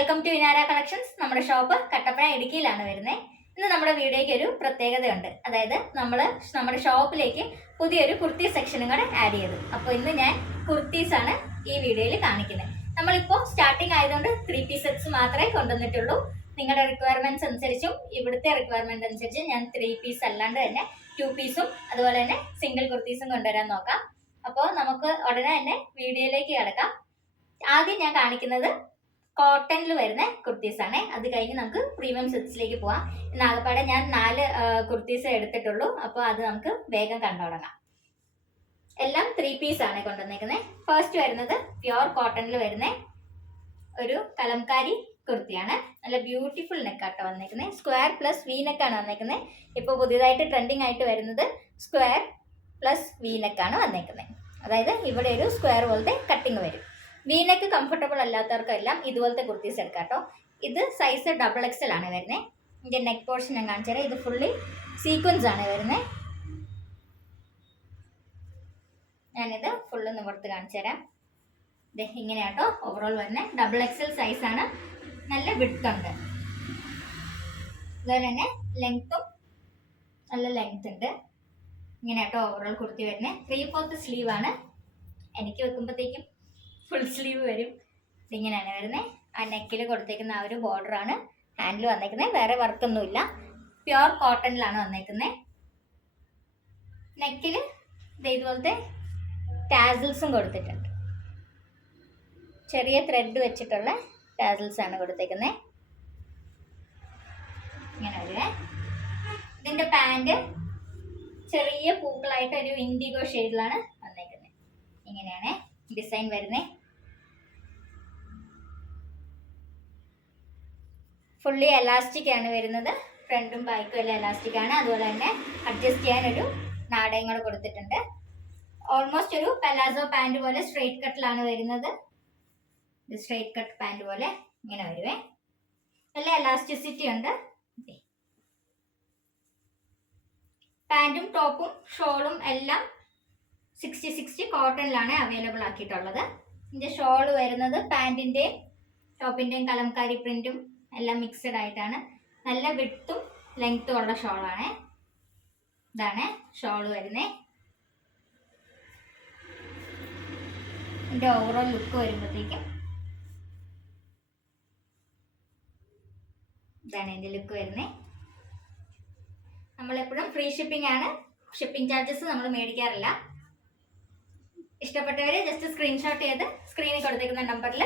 Welcome to Inara Collections. നമ്മുടെ shop Kattappana ഇടുക്കിയിലാണ് വരുന്നത്. ഇന്ന് നമ്മുടെ വീഡിയോയ്ക്ക് ഒരു പ്രത്യേകതയുണ്ട്. അതായത് നമ്മുടെ ഷോപ്പിലേക്ക് പുതിയൊരു കുർത്തി സെക്ഷനും കൂടെ ആഡ് ചെയ്തു. അപ്പോൾ ഇന്ന് ഞാൻ കുർത്തീസ് ആണ് ഈ വീഡിയോയിൽ കാണിക്കുന്നത്. നമ്മളിപ്പോൾ സ്റ്റാർട്ടിങ് ആയതുകൊണ്ട് 3 പീസ് സെറ്റ്സ് മാത്രമേ കൊണ്ടുവന്നിട്ടുള്ളൂ. നിങ്ങളുടെ റിക്വയർമെന്റ്സ് അനുസരിച്ചും ഇവിടുത്തെ റിക്വയർമെന്റ് അനുസരിച്ച് ഞാൻ 3 പീസ് അല്ലാണ്ട് തന്നെ 2 പീസും അതുപോലെ തന്നെ സിംഗിൾ കുർത്തീസും കൊണ്ടുവരാൻ നോക്കാം. അപ്പോൾ നമുക്ക് ഉടനെ തന്നെ വീഡിയോയിലേക്ക് കിടക്കാം. ആദ്യം ഞാൻ കാണിക്കുന്നത് കോട്ടണിൽ വരുന്ന കുർത്തീസ് ആണ്. അത് കഴിഞ്ഞ് നമുക്ക് പ്രീമിയം സെറ്റ്സിലേക്ക് പോവാം. നാഗപ്പാടെ ഞാൻ 4 കുർത്തീസ് എടുത്തിട്ടുള്ളൂ. അപ്പോൾ അത് നമുക്ക് വേഗം കണ്ടു തുടങ്ങാം. എല്ലാം 3 പീസ് ആണ് കൊണ്ടുവന്നേക്കുന്നത്. ഫസ്റ്റ് വരുന്നത് പ്യുവർ കോട്ടണിൽ വരുന്ന ഒരു കലംകാരി കുർത്തിയാണ്. നല്ല ബ്യൂട്ടിഫുൾ നെക്കാട്ടോ വന്നേക്കുന്നത്. സ്ക്വയർ പ്ലസ് വി നെക്കാണ് വന്നേക്കുന്നത്. ഇപ്പോൾ പുതിയതായിട്ട് ട്രെൻഡിങ് ആയിട്ട് വരുന്നത് സ്ക്വയർ പ്ലസ് വി നെക്കാണ് വന്നേക്കുന്നത്. അതായത് ഇവിടെ ഒരു സ്ക്വയർ പോലത്തെ കട്ടിങ് വരും. വീനെക്ക് കംഫർട്ടബിൾ അല്ലാത്തവർക്കെല്ലാം ഇതുപോലത്തെ കുർത്തീസ് എടുക്കാം കേട്ടോ. ഇത് സൈസ് XXL ആണ് വരുന്നത്. ഇതിൻ്റെ നെക്ക് പോർഷൻ ഞാൻ കാണിച്ചു തരാം. ഇത് ഫുള്ളി സീക്വൻസ് ആണ് വരുന്നത്. ഞാനിത് ഫുള്ള് നിവർത്ത് കാണിച്ചു തരാം. ഇത് ഇങ്ങനെയാട്ടോ ഓവറോൾ വരുന്നത്. XXL സൈസാണ്. നല്ല വിഡ്ത്ത് ഉണ്ട്. അതുപോലെ തന്നെ ലെങ്ത്തും നല്ല ലെങ്ത് ഉണ്ട്. ഇങ്ങനെയാട്ടോ ഓവറോൾ കുർത്തി വരുന്നത്. 3/4 സ്ലീവ് ആണ്. എനിക്ക് വെക്കുമ്പോഴത്തേക്കും ഫുൾ സ്ലീവ് വരും. ഇതിങ്ങനെയാണ് വരുന്നത്. ആ നെക്കിൽ കൊടുത്തേക്കുന്ന ആ ഒരു ബോർഡറാണ് ഹാൻഡിൽ വന്നേക്കുന്നത്. വേറെ വർക്കൊന്നുമില്ല. പ്യുവർ കോട്ടണിലാണ് വന്നേക്കുന്നത്. നെക്കിൽ ഇതുപോലത്തെ ടാസിൽസും കൊടുത്തിട്ടുണ്ട്. ചെറിയ ത്രെഡ് വെച്ചിട്ടുള്ള ടാസിൽസ് ആണ് കൊടുത്തേക്കുന്നത്. ഇങ്ങനെ വരുവേ. ഇതിൻ്റെ പാൻറ് ചെറിയ പൂക്കളായിട്ട് ഒരു ഇൻഡിഗോ ഷെയ്ഡിലാണ് വന്നേക്കുന്നത്. ഇങ്ങനെയാണ് ഡിസൈൻ വരുന്നത്. ഫുള്ളി എലാസ്റ്റിക് ആണ് വരുന്നത്. ഫ്രണ്ടും ബാക്കും എല്ലാം എലാസ്റ്റിക് ആണ്. അതുപോലെ തന്നെ അഡ്ജസ്റ്റ് ചെയ്യാൻ ഒരു നാടയും കൂടെ കൊടുത്തിട്ടുണ്ട്. ഓൾമോസ്റ്റ് ഒരു പലാസോ പാൻറ് പോലെ സ്ട്രെയിറ്റ് കട്ടിലാണ് വരുന്നത്. ഇത് സ്ട്രെയിറ്റ് കട്ട് പാൻറ് പോലെ ഇങ്ങനെ വരുവേ. നല്ല എലാസ്റ്റിസിറ്റി ഉണ്ട്. പാൻറ്റും ടോപ്പും ഷോളും എല്ലാം 60/60 കോട്ടണിലാണ് അവൈലബിൾ ആക്കിയിട്ടുള്ളത്. ഇതിൻ്റെ ഷോള് വരുന്നത് പാൻറ്റിൻ്റെയും ടോപ്പിൻ്റെയും കലംകാരി പ്രിൻറ്റും എല്ലാം മിക്സഡ് ആയിട്ടാണ്. നല്ല വിഡ്ത്തും ലെങ്ത്തും ഉള്ള ഷോളാണ്. ഇതാണ് ഷോള് വരുന്നത്. ഇതിൻ്റെ ഓവറോൾ ലുക്ക് വരുമ്പോഴത്തേക്കും ഇതാണ് ഇതിൻ്റെ ലുക്ക് വരുന്നത്. നമ്മളെപ്പോഴും ഫ്രീ ഷിപ്പിംഗ് ആണ്. ഷിപ്പിംഗ് ചാർജസ് നമ്മൾ മേടിക്കാറില്ല. ഇഷ്ടപ്പെട്ടവർ ജസ്റ്റ് സ്ക്രീൻഷോട്ട് ചെയ്ത് സ്ക്രീനിൽ കൊടുത്തേക്കുന്ന നമ്പറിൽ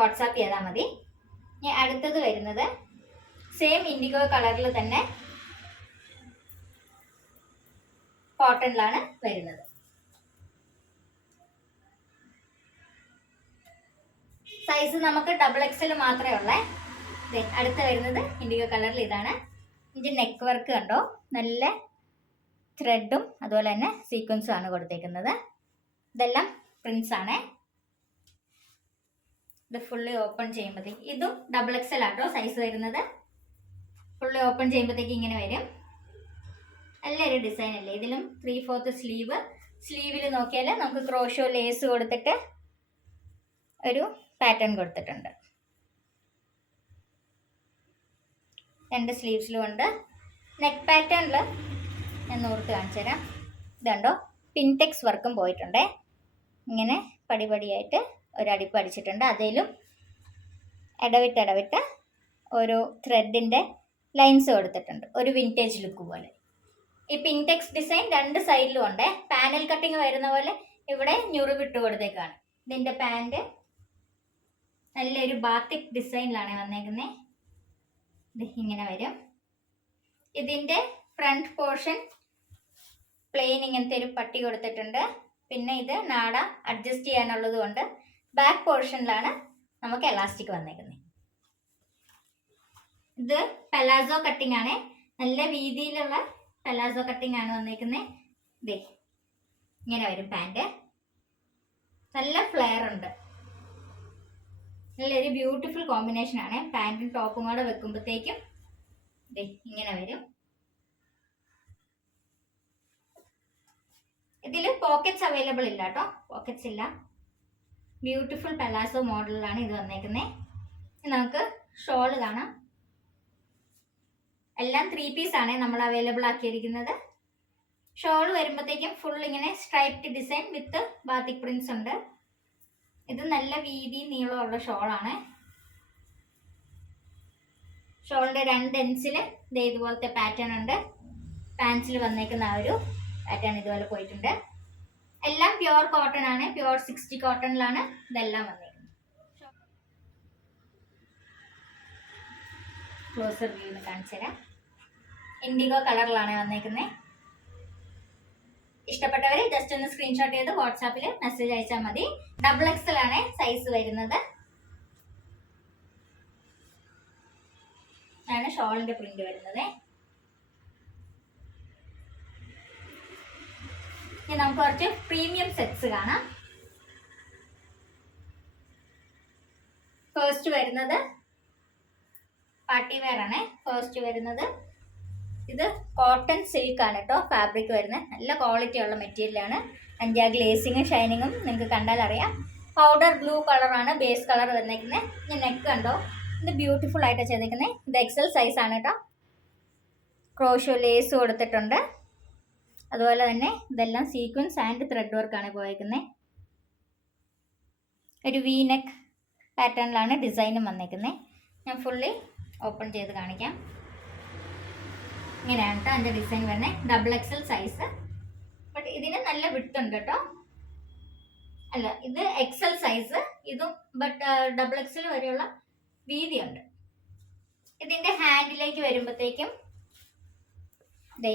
വാട്സാപ്പ് ചെയ്താൽ മതി. ഇനി അടുത്തത് വരുന്നത് സെയിം ഇൻഡിഗോ കളറിൽ തന്നെ കോട്ടണിലാണ് വരുന്നത്. സൈസ് നമുക്ക് XXL മാത്രമേ ഉള്ളേ. അടുത്ത വരുന്നത് ഇൻഡിഗോ കളറിൽ ഇതാണ്. ഇതിൻ്റെ നെക്ക് വർക്ക് കണ്ടോ, നല്ല ത്രെഡും അതുപോലെ തന്നെ സീക്വൻസും ആണ് കൊടുത്തേക്കുന്നത്. ഇതെല്ലാം പ്രിൻസ് ആണ്. ഇത് ഫുള്ളി ഓപ്പൺ ചെയ്യുമ്പോഴത്തേക്ക് ഇതും XXL ആട്ടോ സൈസ് വരുന്നത്. ഫുള്ളി ഓപ്പൺ ചെയ്യുമ്പോഴത്തേക്ക് ഇങ്ങനെ വരും. നല്ലൊരു ഡിസൈൻ അല്ലേ. ഇതിലും 3/4 സ്ലീവ്. സ്ലീവിൽ നോക്കിയാൽ നമുക്ക് ക്രോഷോ ലേസ് കൊടുത്തിട്ട് ഒരു പാറ്റേൺ കൊടുത്തിട്ടുണ്ട്. 2 സ്ലീവ്സിലും ഉണ്ട്. നെക്ക് പാറ്റേണിൽ ഞാൻ നോർത്ത് കാണിച്ചു തരാം. ഇതുണ്ടോ പിൻടെക്സ് വർക്കും പോയിട്ടുണ്ടേ. ഇങ്ങനെ പടിപടിയായിട്ട് ഒരടിപ്പ് അടിച്ചിട്ടുണ്ട്. അതിലും ഇടവിട്ട് ഓരോ ത്രെഡിൻ്റെ ലൈൻസ് കൊടുത്തിട്ടുണ്ട്. ഒരു വിൻറ്റേജ് ലുക്ക് പോലെ. ഈ പിൻടെക്സ് ഡിസൈൻ 2 സൈഡിലും ഉണ്ട്. പാനൽ കട്ടിങ് വരുന്ന പോലെ ഇവിടെ ഞുറിവിട്ട് കൊടുത്തേക്കാണ്. ഇതിൻ്റെ പാൻറ് നല്ലൊരു ബാത്തിക് ഡിസൈനിലാണ് വന്നേക്കുന്നത്. ഇത് ഇങ്ങനെ വരും. ഇതിൻ്റെ ഫ്രണ്ട് പോർഷൻ പ്ലെയിൻ ഇങ്ങനത്തെ ഒരു പട്ടി കൊടുത്തിട്ടുണ്ട്. പിന്നെ ഇത് നാട അഡ്ജസ്റ്റ് ചെയ്യാനുള്ളത് കൊണ്ട് ബാക്ക് പോർഷനിലാണ് നമുക്ക് എലാസ്റ്റിക് വന്നേക്കുന്നത്. ഇത് പലാസോ കട്ടിംഗ് ആണ്. നല്ല വീതിയിലുള്ള പലാസോ കട്ടിംഗ് ആണ് വന്നേക്കുന്നത്. ഇതേ ഇങ്ങനെ വരും പാൻറ്. നല്ല ഫ്ലെയർ ഉണ്ട്. നല്ലൊരു ബ്യൂട്ടിഫുൾ കോമ്പിനേഷൻ ആണ്. പാൻറ്റും ടോപ്പും കൂടെ വെക്കുമ്പോഴത്തേക്കും ഇതേ ഇങ്ങനെ വരും. ഇതിൽ പോക്കറ്റ്സ് അവൈലബിൾ ഇല്ല കേട്ടോ. പോക്കറ്റ്സ് ഇല്ല. ബ്യൂട്ടിഫുൾ പലാസോ മോഡലിലാണ് ഇത് വന്നേക്കുന്നത്. നമുക്ക് ഷോൾ കാണാം. എല്ലാം 3 പീസ് ആണ് നമ്മൾ അവൈലബിൾ ആക്കിയിരിക്കുന്നത്. ഷോൾ വരുമ്പോഴത്തേക്കും ഫുൾ ഇങ്ങനെ സ്ട്രൈപ്ഡ് ഡിസൈൻ വിത്ത് ബാത്തിക് പ്രിന്റ്സ് ഉണ്ട്. ഇത് നല്ല വീതി നീളമുള്ള ഷോളാണ്. ഷോളിന്റെ 2 എൻഡ്സിൽ ഇതുപോലത്തെ പാറ്റേൺ ഉണ്ട്. പാൻസിൽ വന്നേക്കുന്ന ആ ഒരു പാറ്റേൺ ഇതുപോലെ പോയിട്ടുണ്ട്. എല്ലാം പ്യുവർ കോട്ടൺ ആണ്. പ്യുവർ 60 കോട്ടണിലാണ് ഇതെല്ലാം വന്നേക്കുന്നത്. ക്ലോസർ വ്യൂ കാണിച്ചു തരാം. ഇൻഡിഗോ കളറിലാണ് വന്നേക്കുന്നത്. ഇഷ്ടപ്പെട്ടവരെ ജസ്റ്റ് ഒന്ന് സ്ക്രീൻഷോട്ട് ചെയ്ത് വാട്സാപ്പിൽ മെസ്സേജ് അയച്ചാൽ മതി. XXL ആണ് സൈസ് വരുന്നത്. ആണ് ഷോളിന്റെ പ്രിന്റ് വരുന്നത്. ഇനി നമുക്ക് കുറച്ച് പ്രീമിയം സെറ്റ്സ് കാണാം. ഫസ്റ്റ് വരുന്നത് പാർട്ടി വെയർ ആണ്. ഫസ്റ്റ് വരുന്നത് ഇത് കോട്ടൺ സിൽക്ക് ആണ് കേട്ടോ ഫാബ്രിക് വരുന്നത്. നല്ല ക്വാളിറ്റി ഉള്ള മെറ്റീരിയൽ ആണ്. അതിൻ്റെ ആ ഗ്ലേസിങ്ങും ഷൈനിങ്ങും നിങ്ങൾക്ക് കണ്ടാൽ അറിയാം. പൗഡർ ബ്ലൂ കളറാണ് ബേസ് കളർ വന്നേക്കുന്നത്. ഞാൻ നെക്ക് കണ്ടോ, ഇത് ബ്യൂട്ടിഫുൾ ആയിട്ട് ചെയ്തേക്കുന്നത്. ഇത് XL സൈസ് ആണ് കേട്ടോ. ക്രോഷോ ലേസ് കൊടുത്തിട്ടുണ്ട്. അതുപോലെ തന്നെ ഇതെല്ലാം സീക്വൻസ് ആൻഡ് ത്രെഡ് വർക്കാണ് പോയേക്കുന്നത്. ഒരു വി നെക്ക് പാറ്റേണിലാണ് ഡിസൈനും വന്നേക്കുന്നത്. ഞാൻ ഫുള്ളി ഓപ്പൺ ചെയ്ത് കാണിക്കാം. ഇങ്ങനെയാണ് കേട്ടോ അതിൻ്റെ ഡിസൈൻ വരുന്നത്. XXL size. ബട്ട് ഇതിന് നല്ല വിഡ്ത്ത് ഉണ്ട് കേട്ടോ. അല്ല, ഇത് XL സൈസ്. ഇതും ബട്ട് XXL വരെയുള്ള വീതിയുണ്ട്. ഇതിൻ്റെ ഹാൻഡിലേക്ക് വരുമ്പോഴത്തേക്കും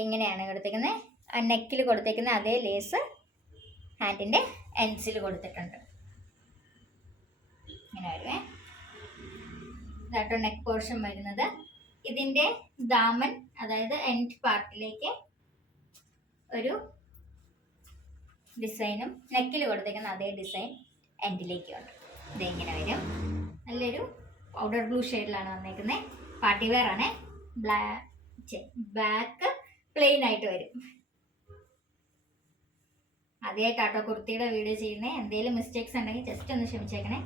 ഇങ്ങനെയാണ് കൊടുത്തേക്കുന്നത്. നെക്കിൽ കൊടുത്തേക്കുന്ന അതേ ലേസ് ഹാൻഡിൻ്റെ എൻഡ്സിൽ കൊടുത്തിട്ടുണ്ട്. ഇങ്ങനെ വരുവേ. ഇതാട്ടോ നെക്ക് പോർഷൻ വരുന്നത്. ഇതിൻ്റെ ദാമൻ അതായത് എൻഡ് പാർട്ടിലേക്ക് ഒരു ഡിസൈനും നെക്കിൽ കൊടുത്തേക്കുന്ന അതേ ഡിസൈൻ എൻഡിലേക്കും ഉണ്ട്. ഇതിങ്ങനെ വരും. നല്ലൊരു പൗഡർ ബ്ലൂ ഷെയ്ഡിലാണ് വന്നേക്കുന്നത്. പാർട്ടി വെയർ ആണ്. ബാക്ക് പ്ലെയിൻ ആയിട്ട് വരും. ആദ്യമായിട്ടാട്ടോ കുർത്തിയുടെ വീഡിയോ ചെയ്യുന്നത്. എന്തെങ്കിലും മിസ്റ്റേക്സ് ഉണ്ടെങ്കിൽ ജസ്റ്റ് ഒന്ന് ക്ഷമിച്ചേക്കണേ.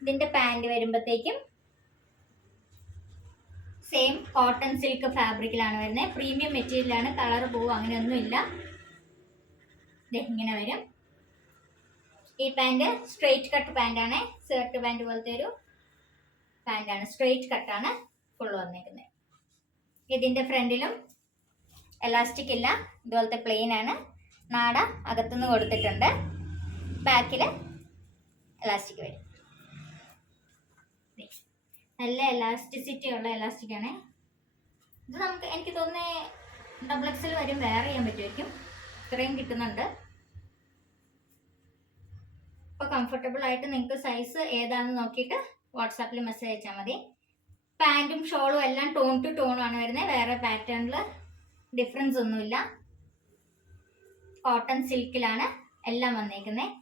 ഇതിൻ്റെ പാൻറ് വരുമ്പോഴത്തേക്കും സെയിം കോട്ടൺ സിൽക്ക് ഫാബ്രിക്കിലാണ് വരുന്നത്. പ്രീമിയം മെറ്റീരിയലാണ്. കളർ പോവും അങ്ങനെയൊന്നുമില്ല. ഇങ്ങനെ വരും. ഈ പാൻറ് സ്ട്രെയിറ്റ് കട്ട് പാൻറ്റാണ്. സ്കേർട്ട് പാൻറ് പോലത്തെ ഒരു പാൻറ്റാണ്. സ്ട്രെയിറ്റ് കട്ടാണ് ഫുൾ വന്നേക്കുന്നത്. ഇതിൻ്റെ ഫ്രണ്ടിലും എലാസ്റ്റിക് ഇല്ല. ഇതുപോലത്തെ പ്ലെയിൻ ആണ്. നാട അകത്തുനിന്ന് കൊടുത്തിട്ടുണ്ട്. ബാക്കിൽ എലാസ്റ്റിക് വരും. നല്ല എലാസ്റ്റിസിറ്റി ഉള്ള എലാസ്റ്റിക് ആണ്. ഇത് നമുക്ക് എനിക്ക് തോന്നുന്നത് XXL വരും വെയർ ചെയ്യാൻ പറ്റുമായിരിക്കും. ഇത്രയും കിട്ടുന്നുണ്ട്. അപ്പോൾ കംഫർട്ടബിൾ ആയിട്ട് നിങ്ങൾക്ക് സൈസ് ഏതാണെന്ന് നോക്കിയിട്ട് വാട്സാപ്പിൽ മെസ്സേജ് അയച്ചാൽ മതി. പാൻറ്റും ഷോളും എല്ലാം ടോൺ ടു ടോൺ ആണ് വരുന്നത്. വേറെ പാറ്റേണിൽ ഡിഫറൻസ് ഒന്നുമില്ല. കോട്ടൺ സിൽക്കിലാണ് എല്ലാം വന്നേക്കുന്നത്.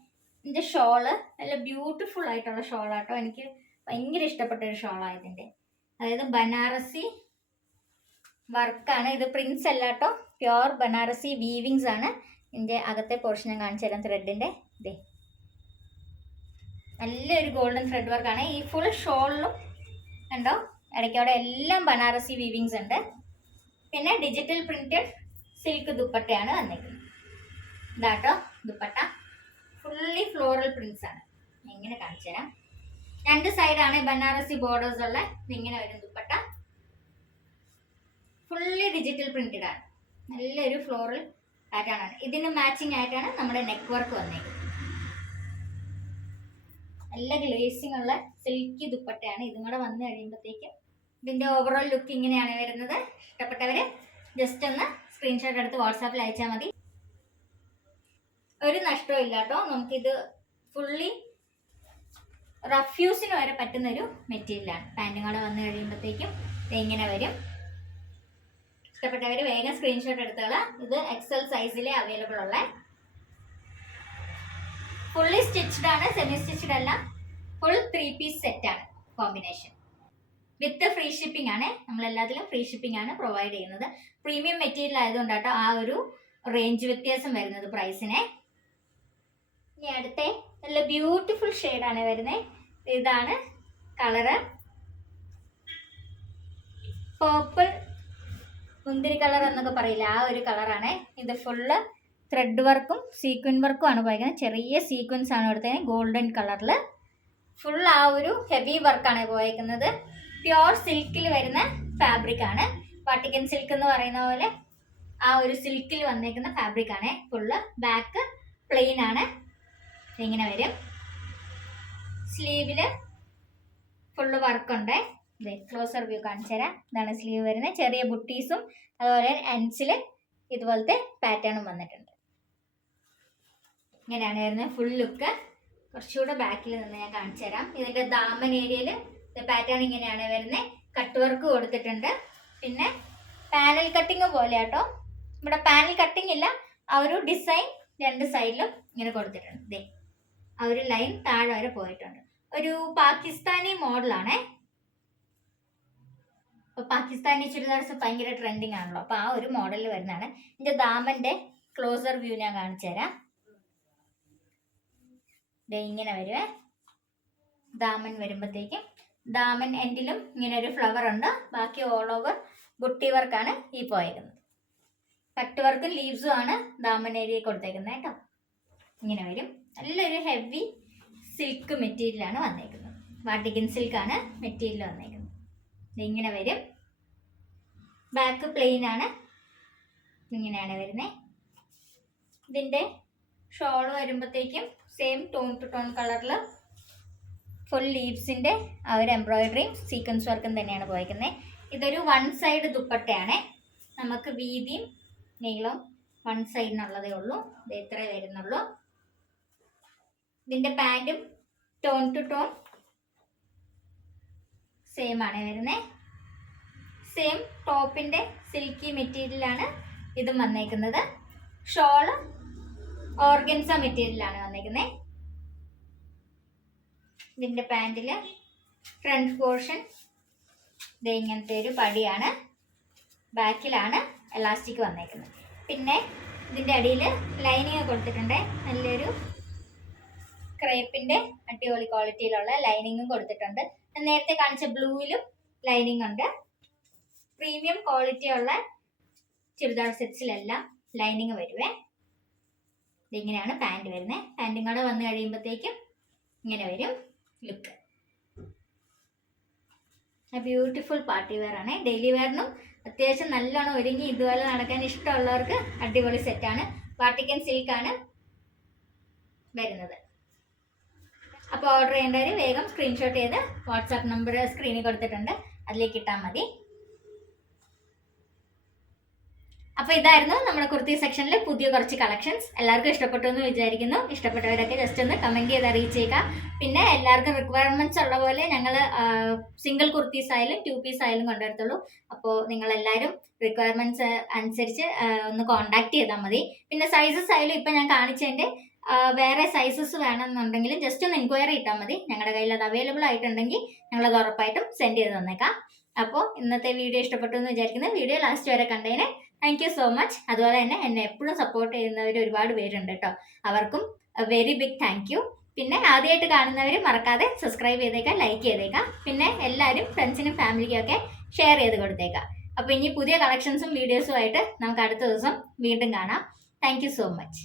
ഇതിൻ്റെ ഷോള് നല്ല ബ്യൂട്ടിഫുൾ ആയിട്ടുള്ള ഷോളാട്ടോ. എനിക്ക് ഭയങ്കര ഇഷ്ടപ്പെട്ട ഒരു ഷോളാണ് ഇതിൻ്റെ. അതായത് ബനാറസി വർക്കാണ്. ഇത് പ്രിൻസ് അല്ല കേട്ടോ, പ്യുവർ ബനാറസി വീവിങ്സ് ആണ്. ഇതിൻ്റെ അകത്തെ പോർഷൻ ഞാൻ കാണിച്ചു തരാം. ത്രെഡിൻ്റെ ഇതേ നല്ലൊരു ഗോൾഡൻ ത്രെഡ് വർക്കാണ്. ഈ ഫുൾ ഷോളിലും കണ്ടോ ഇടയ്ക്കവിടെ എല്ലാം ബനാറസി വീവിങ്സ് ഉണ്ട്. പിന്നെ ഡിജിറ്റൽ പ്രിന്റഡ് സിൽക്ക് ദുപ്പട്ടയാണ് വന്നിരിക്കുന്നത്. ഇതാട്ടോ ദുപ്പട്ട. ഫുള്ളി ഫ്ലോറൽ പ്രിന്റ്സ് ആണ്. ഇങ്ങനെ കാണിച്ചു തരാം. 2 സൈഡാണ് ബനാറസി ബോർഡേഴ്സ് ഉള്ള. ഇങ്ങനെ വരും ദുപ്പട്ട. ഫുള്ളി ഡിജിറ്റൽ പ്രിന്റഡ് ആണ്. നല്ലൊരു ഫ്ലോറൽ പാറ്റേൺ ആണ്. ഇതിന് മാച്ചിങ് ആയിട്ടാണ് നമ്മുടെ നെക്ക് വർക്ക് വന്നേക്കുന്നത്. നല്ല ഗ്ലേസിംഗ് ഉള്ള സിൽക്കി ദുപ്പട്ടയാണ്. ഇതും കൂടെ വന്നു കഴിയുമ്പോഴത്തേക്കും ഇതിൻ്റെ ഓവറോൾ ലുക്ക് ഇങ്ങനെയാണ് വരുന്നത്. ഇഷ്ടപ്പെട്ടവർ ജസ്റ്റ് ഒന്ന് സ്ക്രീൻഷോട്ട് എടുത്ത് വാട്സാപ്പിൽ അയച്ചാൽ മതി. ഒരു നഷ്ടവും ഇല്ല കേട്ടോ. നമുക്കിത് ഫുള്ളി റഫ് യൂസിന് വരെ പറ്റുന്നൊരു മെറ്റീരിയലാണ്. പാൻറ്റും കൂടെ വന്നു കഴിയുമ്പോഴത്തേക്കും ഇങ്ങനെ വരും. ഇഷ്ടപ്പെട്ടവർ വേഗം സ്ക്രീൻഷോട്ട് എടുത്തോളാം. ഇത് XL സൈസിലെ അവൈലബിൾ ഉള്ള ഫുള്ളി സ്റ്റിച്ച്ഡ് ആണ്. സെമി സ്റ്റിച്ച്ഡ് അല്ല. ഫുൾ 3 പീസ് സെറ്റാണ് കോമ്പിനേഷൻ. വിത്ത് ഫ്രീ ഷിപ്പിംഗ് ആണ്. നമ്മളെല്ലാത്തിലും ഫ്രീ ഷിപ്പിംഗ് ആണ് പ്രൊവൈഡ് ചെയ്യുന്നത്. പ്രീമിയം മെറ്റീരിയൽ ആയതുകൊണ്ടാട്ടോ ആ ഒരു റേഞ്ച് വ്യത്യാസം വരുന്നത് പ്രൈസിനെ. ഇനി അടുത്ത നല്ല ബ്യൂട്ടിഫുൾ ഷെയ്ഡാണ് വരുന്നത്. ഇതാണ് കളറ്. പേർപ്പിൾ മുന്തിരി കളർ എന്നൊക്കെ പറയില്ല, ആ ഒരു കളറാണ് ഇത്. ഫുള്ള് ത്രെഡ് വർക്കും സീക്വൻ വർക്കും ആണ് പോയിരിക്കുന്നത്. ചെറിയ സീക്വൻസ് ആണ് കൊടുത്തത് ഗോൾഡൻ കളറിൽ. ഫുൾ ആ ഒരു ഹെവി വർക്കാണ് പോയിരിക്കുന്നത്. പ്യോർ സിൽക്കിൽ വരുന്ന ഫാബ്രിക് ആണ്. വാട്ടിക്കൻ സിൽക്ക് എന്ന് പറയുന്ന പോലെ ആ ഒരു സിൽക്കിൽ വന്നേക്കുന്ന ഫാബ്രിക് ആണ്. ഫുള്ള് ബാക്ക് പ്ലെയിൻ ആണ്, ഇങ്ങനെ വരും. സ്ലീവില് ഫുള്ള് വർക്കുണ്ട്. ക്ലോസർ വ്യൂ കാണിച്ചു തരാം. ഇതാണ് സ്ലീവ് വരുന്നത്. ചെറിയ ബുട്ടീസും അതുപോലെ എൻസിൽ ഇതുപോലത്തെ പാറ്റേണും വന്നിട്ടുണ്ട്. ഇങ്ങനെയാണ് വരുന്നത് ഫുൾ ലുക്ക്. കുറച്ചുകൂടെ ബാക്കിൽ നിന്ന് ഞാൻ കാണിച്ചു തരാം. ഇതിൻ്റെ ദാമൻ ഏരിയയിൽ പാറ്റേൺ ഇങ്ങനെയാണ് വരുന്നത്. കട്ട് വർക്ക് കൊടുത്തിട്ടുണ്ട്. പിന്നെ പാനൽ കട്ടിങ് പോലെ കേട്ടോ. ഇവിടെ പാനൽ കട്ടിങ് ഇല്ല, ആ ഒരു ഡിസൈൻ രണ്ട് സൈഡിലും ഇങ്ങനെ കൊടുത്തിട്ടുണ്ട്. ദേ ആ ഒരു ലൈൻ താഴെ വരെ പോയിട്ടുണ്ട്. ഒരു പാകിസ്ഥാനി മോഡലാണേ. അപ്പോൾ പാകിസ്ഥാനി ചുരിദാർസ് ഭയങ്കര ട്രെൻഡിങ് ആണല്ലോ. അപ്പോൾ ആ ഒരു മോഡലിൽ വരുന്നതാണ്. ഇതിൻ്റെ ദാമൻ്റെ ക്ലോസർ വ്യൂ ഞാൻ കാണിച്ചു തരാം. ഇങ്ങനെ വരുവേ ദാമൻ. വരുമ്പോഴത്തേക്കും ദാമൻ എൻഡിലും ഇങ്ങനെ ഒരു ഫ്ലവർ ഉണ്ട്. ബാക്കി ഓൾ ഓവർ ബുട്ടി വർക്കാണ് ഈ പോയേക്കുന്നത്. കട്ട് വർക്കും ലീവ്സും ആണ് ദാമൻ ഏരിയ കൊടുത്തേക്കുന്നത് കേട്ടോ. ഇങ്ങനെ വരും. നല്ലൊരു ഹെവി സിൽക്ക് മെറ്റീരിയലാണ് വന്നേക്കുന്നത്. വാട്ടിക്കൻ സിൽക്കാണ് മെറ്റീരിയൽ വന്നേക്കുന്നത്. ഇങ്ങനെ വരും. ബാക്ക് പ്ലെയിൻ ആണ്, ഇങ്ങനെയാണ് വരുന്നത്. ഇതിൻ്റെ ഷോൾ വരുമ്പോഴത്തേക്കും സെയിം ടോൺ ടു ടോൺ കളറിൽ ഫുൾ ലീവ്സിൻ്റെ ആ ഒരു എംബ്രോയിഡറിയും സീക്വൻസ് വർക്കും തന്നെയാണ് പോയിരിക്കുന്നത്. ഇതൊരു വൺ സൈഡ് ദുപ്പട്ടയാണ്. നമുക്ക് വീതിയും നീളവും വൺ സൈഡിനുള്ളതേ ഉള്ളൂ. ഇത് ഇത്രേ വരുന്നുള്ളൂ. ഇതിൻ്റെ പാൻറ്റും ടോൺ ടു ടോൺ സെയിം ആണ് വരുന്നത്. സെയിം ടോപ്പിൻ്റെ സിൽക്കി മെറ്റീരിയലാണ് ഇതും വന്നേക്കുന്നത്. ഷോള് ഓർഗൻസ മെറ്റീരിയലാണ് വന്നേക്കുന്നത്. ഇതിൻ്റെ പാൻറ്റിൽ ഫ്രണ്ട് പോർഷൻ ഇങ്ങനത്തെ ഒരു പടിയാണ്. ബാക്കിലാണ് എലാസ്റ്റിക് വന്നേക്കുന്നത്. പിന്നെ ഇതിൻ്റെ അടിയിൽ ലൈനിങ് കൊടുത്തിട്ടുണ്ട്. നല്ലൊരു ക്രേപ്പിൻ്റെ അടിപൊളി ക്വാളിറ്റിയിലുള്ള ലൈനിങ്ങും കൊടുത്തിട്ടുണ്ട്. നേരത്തെ കാണിച്ച ബ്ലൂവിലും ലൈനിങ് ഉണ്ട്. പ്രീമിയം ക്വാളിറ്റിയുള്ള ചുരിദാർ സെറ്റ്സിലെല്ലാം ലൈനിങ് വരുവേ. ഇതിങ്ങനെയാണ് പാൻറ് വരുന്നത്. പാൻറ്റും കൂടെ വന്നു കഴിയുമ്പോഴത്തേക്കും ഇങ്ങനെ വരും ലുക്ക്. ബ്യൂട്ടിഫുൾ പാർട്ടി വെയർ ആണ്. ഡെയിലി വെയറിനും അത്യാവശ്യം നല്ലോണം ഒരുങ്ങി ഇതുപോലെ നടക്കാൻ ഇഷ്ടമുള്ളവർക്ക് അടിപൊളി സെറ്റാണ്. വാട്ടിക്കൻ സിൽക്കാണ് വരുന്നത്. അപ്പോൾ ഓർഡർ ചെയ്യേണ്ടവർ വേഗം സ്ക്രീൻഷോട്ട് ചെയ്ത് വാട്സാപ്പ് നമ്പർ സ്ക്രീനിൽ കൊടുത്തിട്ടുണ്ട്, അതിലേക്ക് ഇട്ടാൽ മതി. അപ്പോൾ ഇതായിരുന്നു നമ്മുടെ കുർത്തി സെക്ഷനിൽ പുതിയ കുറച്ച് കളക്ഷൻസ്. എല്ലാവർക്കും ഇഷ്ടപ്പെട്ടു എന്ന് വിചാരിക്കുന്നു. ഇഷ്ടപ്പെട്ടവരൊക്കെ ജസ്റ്റ് ഒന്ന് കമൻറ്റ് ചെയ്ത് അറിയിച്ചേക്കാം. പിന്നെ എല്ലാവർക്കും റിക്വയർമെൻറ്റ്സ് ഉള്ള പോലെ ഞങ്ങൾ സിംഗിൾ കുർത്തീസ് ആയാലും 2 പീസ് ആയാലും കൊണ്ടുവരത്തുള്ളൂ. അപ്പോൾ നിങ്ങളെല്ലാവരും റിക്വയർമെൻറ്റ്സ് അനുസരിച്ച് ഒന്ന് കോൺടാക്ട് ചെയ്താൽ മതി. പിന്നെ സൈസസ് ആയാലും ഇപ്പം ഞാൻ കാണിച്ചതിൻ്റെ വേറെ സൈസസ് വേണമെന്നുണ്ടെങ്കിലും ജസ്റ്റ് ഒന്ന് എൻക്വയറി ഇട്ടാൽ മതി. ഞങ്ങളുടെ കയ്യിൽ അത് അവൈലബിൾ ആയിട്ടുണ്ടെങ്കിൽ ഞങ്ങളത് ഉറപ്പായിട്ടും സെൻഡ് ചെയ്ത് തന്നേക്കാം. അപ്പോൾ ഇന്നത്തെ വീഡിയോ ഇഷ്ടപ്പെട്ടു എന്ന് വിചാരിക്കുന്നു. വീഡിയോ ലാസ്റ്റ് വരെ കണ്ടതിന് താങ്ക് യു സോ മച്ച്. അതുപോലെ തന്നെ എന്നെ എപ്പോഴും സപ്പോർട്ട് ചെയ്യുന്നവർ ഒരുപാട് പേരുണ്ട് കേട്ടോ. അവർക്കും വെരി ബിഗ് താങ്ക് യു. പിന്നെ ആദ്യമായിട്ട് കാണുന്നവർ മറക്കാതെ സബ്സ്ക്രൈബ് ചെയ്തേക്കാം, ലൈക്ക് ചെയ്തേക്കാം. പിന്നെ എല്ലാവരും ഫ്രണ്ട്സിനും ഫാമിലിക്കും ഒക്കെ ഷെയർ ചെയ്ത് കൊടുത്തേക്കാം. അപ്പോൾ ഇനി പുതിയ കളക്ഷൻസും വീഡിയോസും ആയിട്ട് നമുക്ക് അടുത്ത ദിവസം വീണ്ടും കാണാം. Thank you so much.